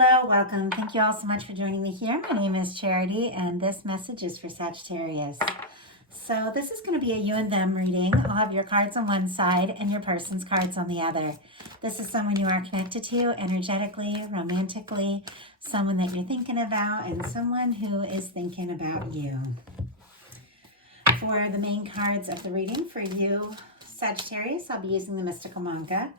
Hello, welcome. Thank you all so much for joining me here. My name is Charity, and this message is for Sagittarius. So this is going to be a you and them reading. I'll have your cards on one side and your person's cards on the other. This is someone you are connected to energetically, romantically, someone that you're thinking about, and someone who is thinking about you. For the main cards of the reading for you, Sagittarius, I'll be using the Mystical Manga.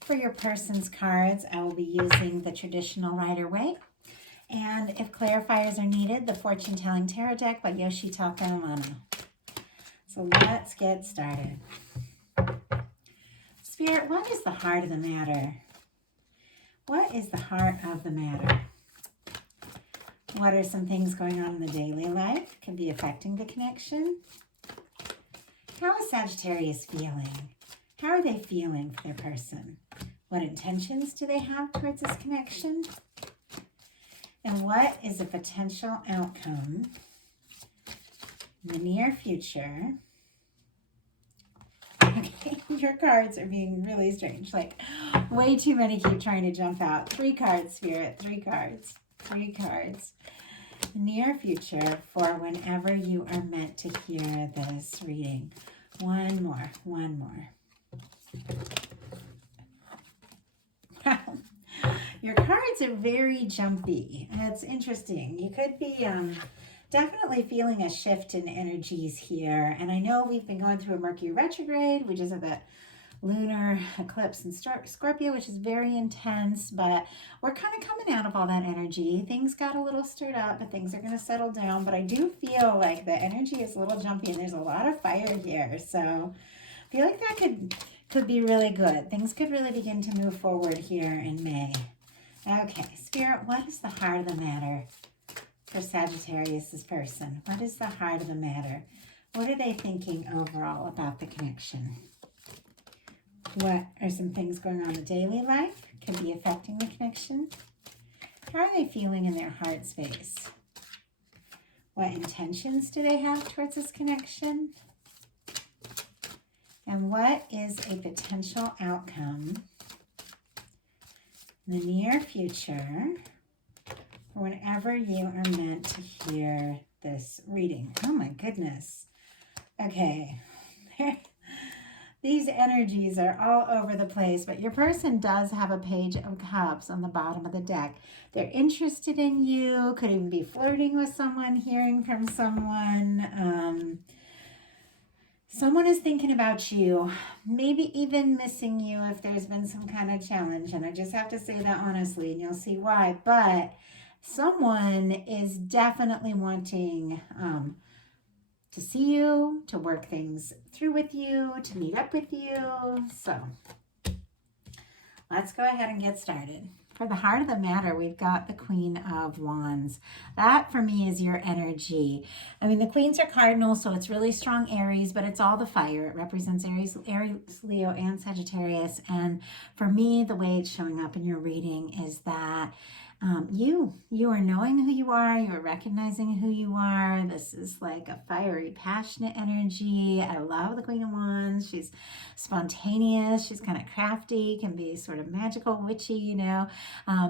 For your person's cards, I will be using the traditional Rider-Waite. And if clarifiers are needed, the Fortune Telling Tarot deck by Yoshitaka Amano. So let's get started. Spirit, what is the heart of the matter? What is the heart of the matter? What are some things going on in the daily life? Could be affecting the connection. How is Sagittarius feeling? How are they feeling for their person? What intentions do they have towards this connection? And what is a potential outcome in the near future? Okay, your cards are being really strange. Like, way too many keep trying to jump out. 3 cards, Spirit. 3 cards. 3 cards. Near future for whenever you are meant to hear this reading. One more. One more. Wow. Your cards are very jumpy. It's interesting. You could be definitely feeling a shift in energies here. And I know we've been going through a Mercury retrograde. We just had that lunar eclipse in Scorpio, which is very intense, but we're kind of coming out of all that energy. Things got a little stirred up, but things are going to settle down. But I do feel like the energy is a little jumpy and there's a lot of fire here. So I feel like that could be really good. Things could really begin to move forward here in May. Okay, Spirit, what is the heart of the matter for Sagittarius' person? What is the heart of the matter? What are they thinking overall about the connection? What are some things going on in daily life? Could be affecting the connection. How are they feeling in their heart space? What intentions do they have towards this connection? And what is a potential outcome in the near future for whenever you are meant to hear this reading? Oh my goodness. Okay. These energies are all over the place, but your person does have a Page of Cups on the bottom of the deck. They're interested in you, could even be flirting with someone, hearing from someone. Someone is thinking about you, maybe even missing you if there's been some kind of challenge. And I just have to say that honestly, and you'll see why. But someone is definitely wanting to see you, to work things through with you, to meet up with you. So let's go ahead and get started. For the heart of the matter, we've got the Queen of Wands. That, for me, is your energy. I mean, the Queens are cardinal, so it's really strong Aries, but it's all the fire. It represents Aries, Leo, and Sagittarius. And for me, the way it's showing up in your reading is that you are knowing who you are, you are recognizing who you are. This is like a fiery, passionate energy. I love the Queen of Wands. She's spontaneous, she's kind of crafty, can be sort of magical, witchy, you know.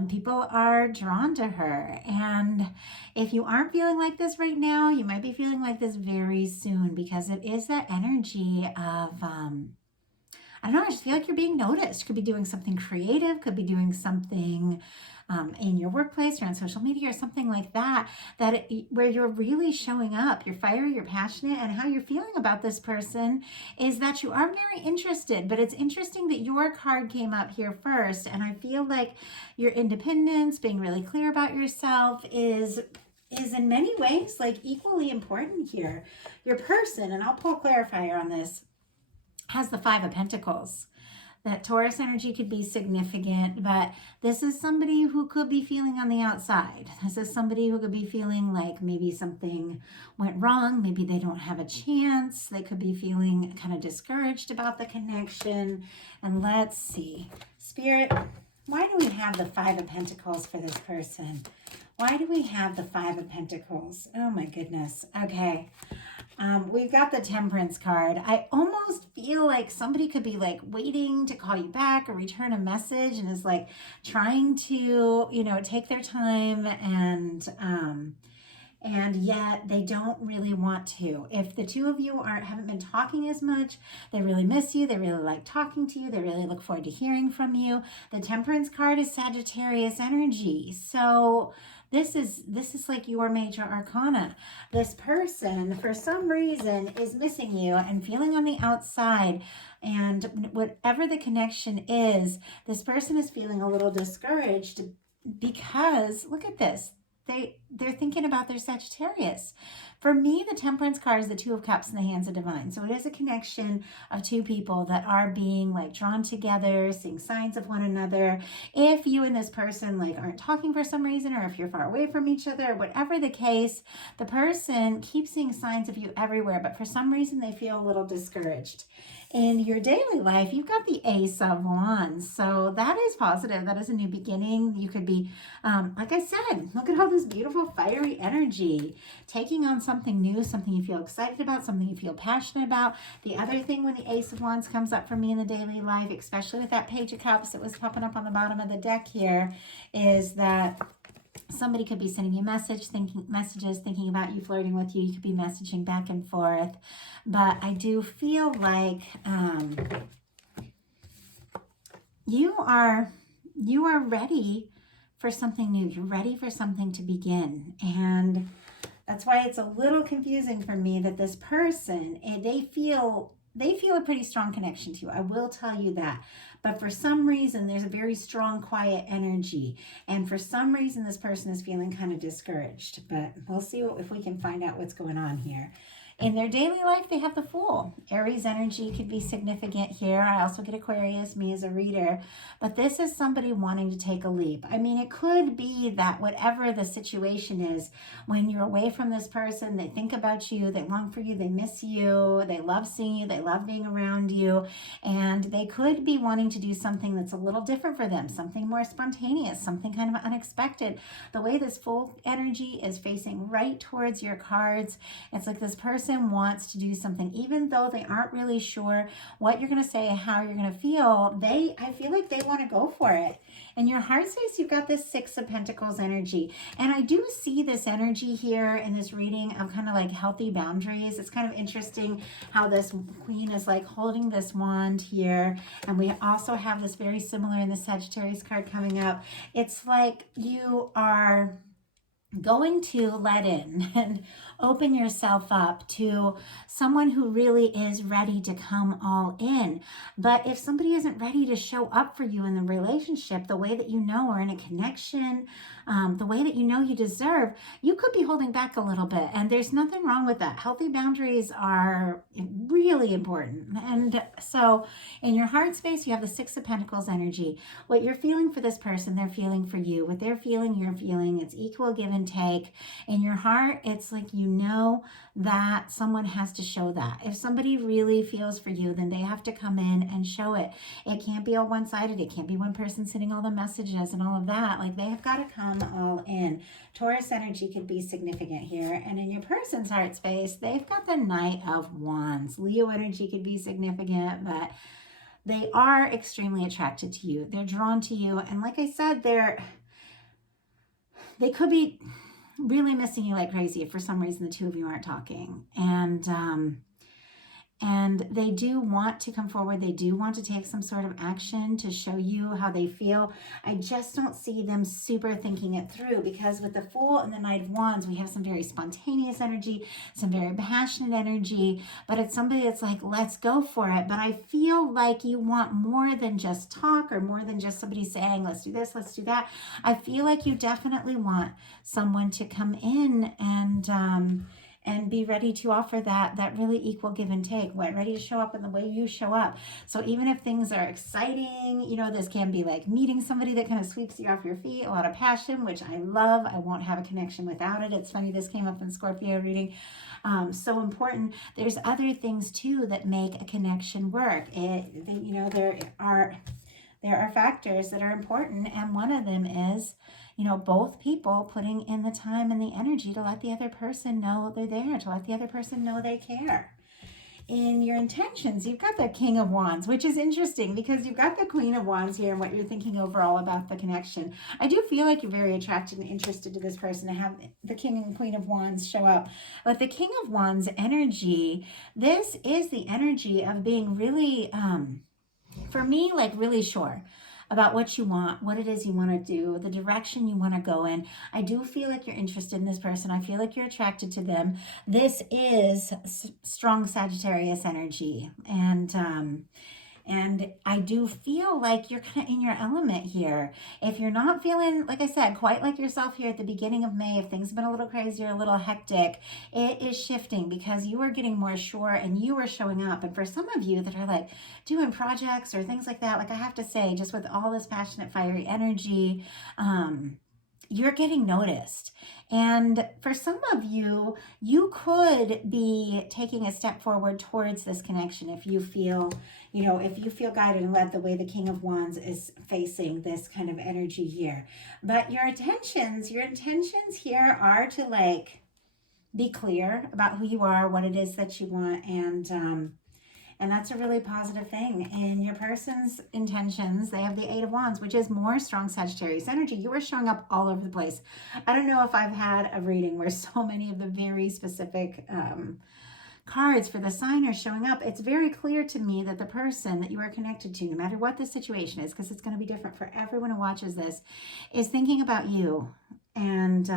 People are drawn to her. And if you aren't feeling like this right now, you might be feeling like this very soon, because it is that energy of I don't know, I just feel like you're being noticed. Could be doing something creative, could be doing something in your workplace or on social media or something like that, where you're really showing up, you're fiery, you're passionate, and how you're feeling about this person is that you are very interested. But it's interesting that your card came up here first, and I feel like your independence, being really clear about yourself is in many ways like equally important here. Your person, and I'll pull a clarifier on this, has the 5 of Pentacles. That Taurus energy could be significant, but this is somebody who could be feeling on the outside. This is somebody who could be feeling like maybe something went wrong. Maybe they don't have a chance. They could be feeling kind of discouraged about the connection. And let's see. Spirit, why do we have the 5 of Pentacles for this person? Why do we have the 5 of Pentacles? Oh my goodness. Okay. We've got the Temperance card. I almost feel like somebody could be like waiting to call you back or return a message and is like trying to, you know, take their time, and yet they don't really want to. If the two of you haven't been talking as much, they really miss you, they really like talking to you, they really look forward to hearing from you. The Temperance card is Sagittarius energy. So this is like your major arcana. This person, for some reason, is missing you and feeling on the outside. And whatever the connection is, this person is feeling a little discouraged because, look at this, they're thinking about their Sagittarius. For me, the Temperance card is the Two of Cups in the hands of divine. So it is a connection of two people that are being like drawn together, seeing signs of one another. If you and this person like aren't talking for some reason, or if you're far away from each other, whatever the case, the person keeps seeing signs of you everywhere, but for some reason they feel a little discouraged. In your daily life, you've got the Ace of Wands. So that is positive. That is a new beginning. You could be, like I said, look at all this beautiful fiery energy, taking on something new, something you feel excited about, something you feel passionate about. The other thing when the Ace of Wands comes up for me in the daily life, especially with that Page of Cups that was popping up on the bottom of the deck here, is that somebody could be sending you messages, thinking about you, flirting with you. You could be messaging back and forth. But I do feel like you are ready for something new. You're ready for something to begin. And that's why it's a little confusing for me that this person, they feel a pretty strong connection to you. I will tell you that. But for some reason, there's a very strong, quiet energy. And for some reason, this person is feeling kind of discouraged. But we'll see if we can find out what's going on here. In their daily life, they have the Fool. Aries energy could be significant here. I also get Aquarius, me as a reader. But this is somebody wanting to take a leap. I mean, it could be that whatever the situation is, when you're away from this person, they think about you, they long for you, they miss you, they love seeing you, they love being around you. And they could be wanting to do something that's a little different for them, something more spontaneous, something kind of unexpected. The way this Fool energy is facing right towards your cards, it's like this person wants to do something, even though they aren't really sure what you're going to say, how you're going to feel. I feel like they want to go for it. In your heart space, you've got this Six of Pentacles energy. And I do see this energy here in this reading of kind of like healthy boundaries. It's kind of interesting how this Queen is like holding this wand here. And we also have this very similar in the Sagittarius card coming up. It's like you are going to let in and open yourself up to someone who really is ready to come all in. But if somebody isn't ready to show up for you in the relationship the way that you know, or in a connection, the way that you know you deserve, you could be holding back a little bit. And there's nothing wrong with that. Healthy boundaries are really important. And so in your heart space, you have the Six of Pentacles energy. What you're feeling for this person, they're feeling for you. What they're feeling, you're feeling. It's equal give and take. In your heart, it's like you know that someone has to show that. If somebody really feels for you, then they have to come in and show it. It can't be all one-sided. It can't be one person sending all the messages and all of that. Like, they have got to come all in. Taurus energy could be significant here. And in your person's heart space, they've got the Knight of Wands. Leo energy could be significant, but they are extremely attracted to you. They're drawn to you. And like I said, they could be really missing you like crazy if for some reason the two of you aren't talking. And they do want to come forward. They do want to take some sort of action to show you how they feel. I just don't see them super thinking it through, because with the Fool and the Knight of Wands, we have some very spontaneous energy, some very passionate energy, but it's somebody that's like, let's go for it. But I feel like you want more than just talk, or more than just somebody saying, let's do this, let's do that. I feel like you definitely want someone to come in and be ready to offer that really equal give and take, ready to show up in the way you show up. So even if things are exciting, you know, this can be like meeting somebody that kind of sweeps you off your feet, a lot of passion, which I love. I won't have a connection without it. It's funny, this came up in Scorpio reading. So important. There's other things too that make a connection work. There are factors that are important, and one of them is, you know, both people putting in the time and the energy to let the other person know they're there, to let the other person know they care. in your intentions, you've got the King of Wands, which is interesting because you've got the Queen of Wands here and what you're thinking overall about the connection. I do feel like you're very attracted and interested to this person to have the King and Queen of Wands show up. But the King of Wands energy, this is the energy of being really, for me, like really sure about what you want, what it is you want to do, the direction you want to go in. I do feel like you're interested in this person. I feel like you're attracted to them. This is strong Sagittarius energy. And I do feel like you're kind of in your element here. If you're not feeling, like I said, quite like yourself here at the beginning of May, if things have been a little crazy or a little hectic, it is shifting because you are getting more sure and you are showing up. And for some of you that are like doing projects or things like that, like I have to say, just with all this passionate, fiery energy, you're getting noticed. And for some of you, you could be taking a step forward towards this connection if you feel, if you feel guided and led the way the King of Wands is facing this kind of energy here. But your intentions here are to like be clear about who you are, what it is that you want, and that's a really positive thing. In your person's intentions, they have the Eight of Wands, which is more strong Sagittarius energy. You are showing up all over the place. I don't know if I've had a reading where so many of the very specific cards for the sign are showing up. It's very clear to me that the person that you are connected to, no matter what the situation is, because it's going to be different for everyone who watches this, is thinking about you. And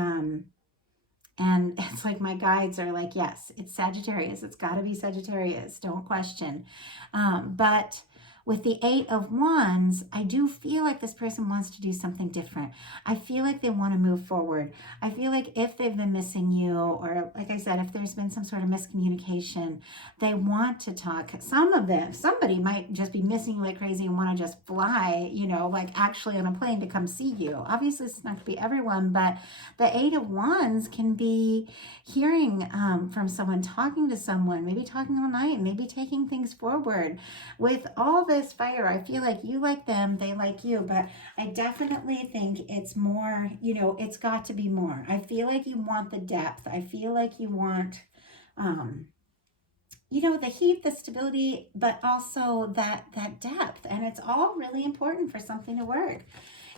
it's like my guides are like, yes, it's Sagittarius. It's got to be Sagittarius. Don't question. But with the Eight of Wands, I do feel like this person wants to do something different. I feel like they want to move forward. I feel like if they've been missing you, or like I said, if there's been some sort of miscommunication, they want to talk. Somebody might just be missing you like crazy and want to just fly, like actually on a plane to come see you. Obviously, it's not going to be everyone, but the Eight of Wands can be hearing from someone, talking to someone, maybe talking all night, maybe taking things forward. With all this fire, I feel like you like them, they like you, but I definitely think it's more, it's got to be more. I feel like you want the depth. I feel like you want, the heat, the stability, but also that depth. And it's all really important for something to work.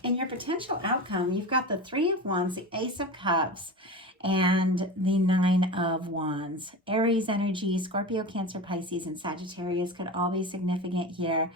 In your potential outcome, you've got the Three of Wands, the Ace of Cups, and the Nine of Wands. Aries energy, Scorpio, Cancer, Pisces, and Sagittarius could all be significant here.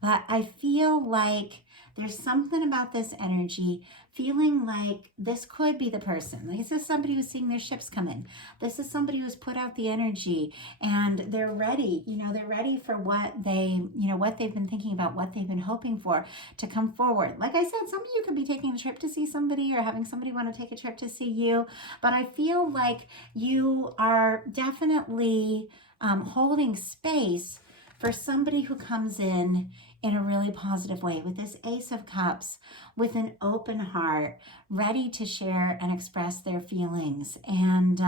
But I feel like there's something about this energy, feeling like this could be the person. Like this is somebody who's seeing their ships come in. This is somebody who's put out the energy and they're ready. They're ready for what what they've been thinking about, what they've been hoping for to come forward. Like I said, some of you could be taking a trip to see somebody or having somebody want to take a trip to see you. But I feel like you are definitely holding space for somebody who comes in a really positive way with this Ace of Cups, with an open heart, ready to share and express their feelings. And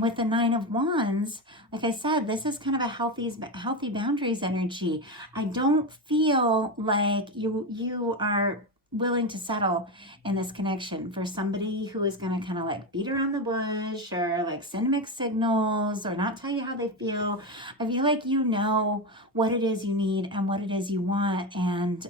with the Nine of Wands, like I said, this is kind of a healthy boundaries energy. I don't feel like you are willing to settle in this connection for somebody who is going to kind of like beat around the bush or like send mixed signals or not tell you how they feel. I feel like you know what it is you need and what it is you want, and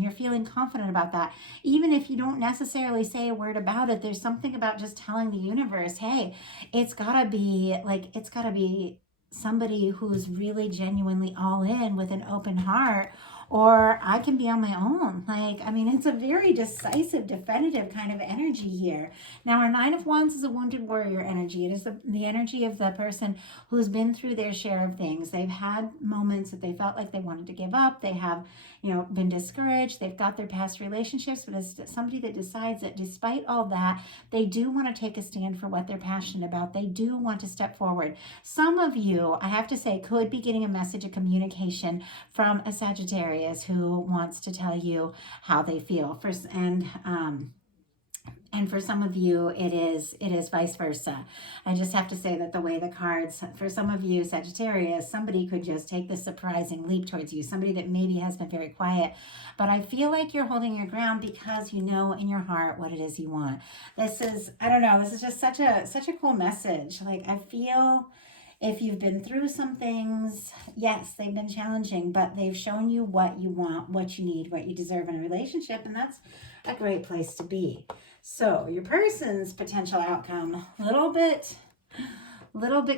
you're feeling confident about that. Even if you don't necessarily say a word about it, there's something about just telling the universe, hey, it's gotta be somebody who's really genuinely all in with an open heart, or I can be on my own. It's a very decisive, definitive kind of energy here. Now, our Nine of Wands is a wounded warrior energy. It is the energy of the person who's been through their share of things. They've had moments that they felt like they wanted to give up. They have, been discouraged. They've got their past relationships, but it's somebody that decides that despite all that, they do want to take a stand for what they're passionate about. They do want to step forward. Some of you, I have to say, could be getting a message of communication from a Sagittarius who wants to tell you how they feel. And for some of you, it is vice versa. I just have to say that the way the cards, for some of you, Sagittarius, somebody could just take this surprising leap towards you, somebody that maybe has been very quiet. But I feel like you're holding your ground because you know in your heart what it is you want. This is just such a cool message. Like, I feel If you've been through some things, yes, they've been challenging, but they've shown you what you want, what you need, what you deserve in a relationship, and that's a great place to be. So your person's potential outcome, a little bit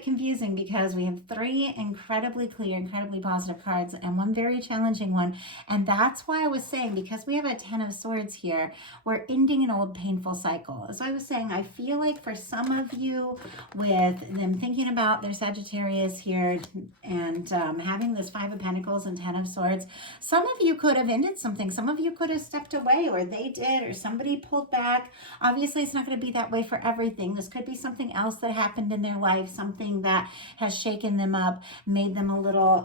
confusing because we have 3 incredibly clear, incredibly positive cards and 1 very challenging one. And that's why I was saying, because we have a 10 of Swords here, we're ending an old painful cycle. As I was saying, I feel like for some of you, with them thinking about their Sagittarius here and having this 5 of Pentacles and 10 of Swords, some of you could have ended something. Some of you could have stepped away, or they did, or somebody pulled back. Obviously, it's not going to be that way for everything. This could be something else that happened in their life, something that has shaken them up, made them a little,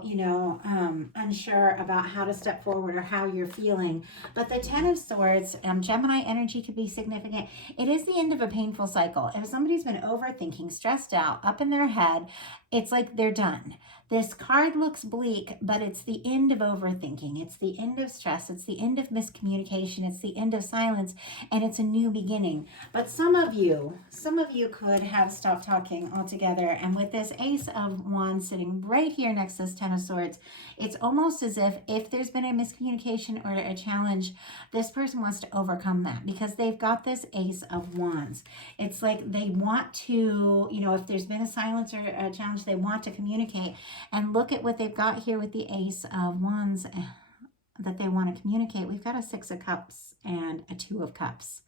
unsure about how to step forward or how you're feeling. But the 10 of Swords, Gemini energy could be significant. It is the end of a painful cycle. If somebody's been overthinking, stressed out, up in their head, it's like they're done. This card looks bleak, but it's the end of overthinking. It's the end of stress. It's the end of miscommunication. It's the end of silence, and it's a new beginning. But some of you could have stopped talking altogether. And with this Ace of Wands sitting right here next to this 10 of Swords, it's almost as if there's been a miscommunication or a challenge, this person wants to overcome that because they've got this Ace of Wands. It's like they want to, if there's been a silence or a challenge, they want to communicate. And look at what they've got here with the Ace of Wands that they want to communicate. We've got a 6 of Cups and a 2 of Cups.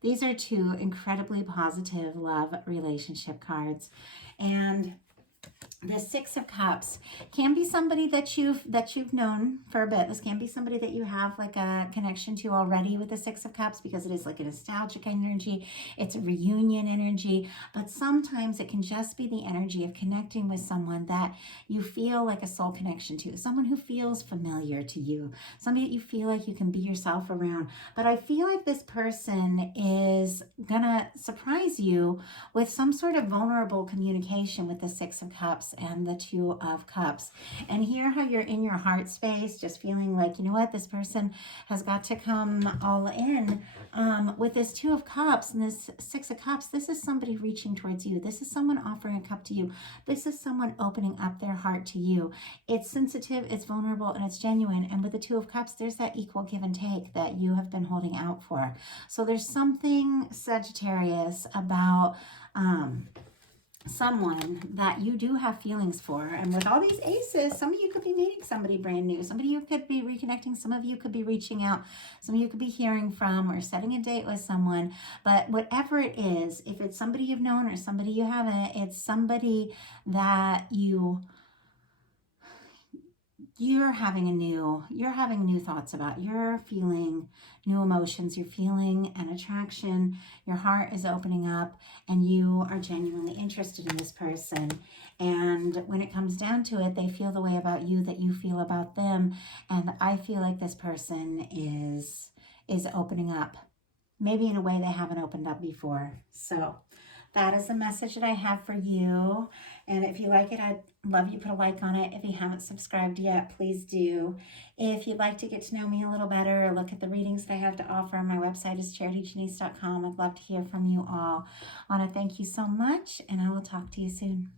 These are 2 incredibly positive love relationship cards. And the 6 of Cups can be somebody that you've known for a bit. This can be somebody that you have like a connection to already with the 6 of Cups, because it is like a nostalgic energy. It's a reunion energy. But sometimes it can just be the energy of connecting with someone that you feel like a soul connection to, someone who feels familiar to you, somebody that you feel like you can be yourself around. But I feel like this person is gonna surprise you with some sort of vulnerable communication with the 6 of Cups and the 2 of Cups. And here how you're in your heart space, just feeling like, you know what, this person has got to come all in. With this 2 of Cups and this 6 of Cups, this is somebody reaching towards you. This is someone offering a cup to you. This is someone opening up their heart to you. It's sensitive, it's vulnerable, and it's genuine. And with the 2 of Cups, there's that equal give and take that you have been holding out for. So there's something, Sagittarius, about someone that you do have feelings for. And with all these aces, some of you could be meeting somebody brand new. Some of you could be reconnecting. Some of you could be reaching out. Some of you could be hearing from or setting a date with someone. But whatever it is, if it's somebody you've known or somebody you haven't, it's somebody that you're having new thoughts about. You're feeling new emotions. You're feeling an attraction. Your heart is opening up and you are genuinely interested in this person. And when it comes down to it, they feel the way about you that you feel about them. And I feel like this person is opening up, maybe in a way they haven't opened up before. So that is the message that I have for you. And if you like it, I'd love you to put a like on it. If you haven't subscribed yet, please do. If you'd like to get to know me a little better or look at the readings that I have to offer, my website is charityjanice.com. I'd love to hear from you all. I want to thank you so much, and I will talk to you soon.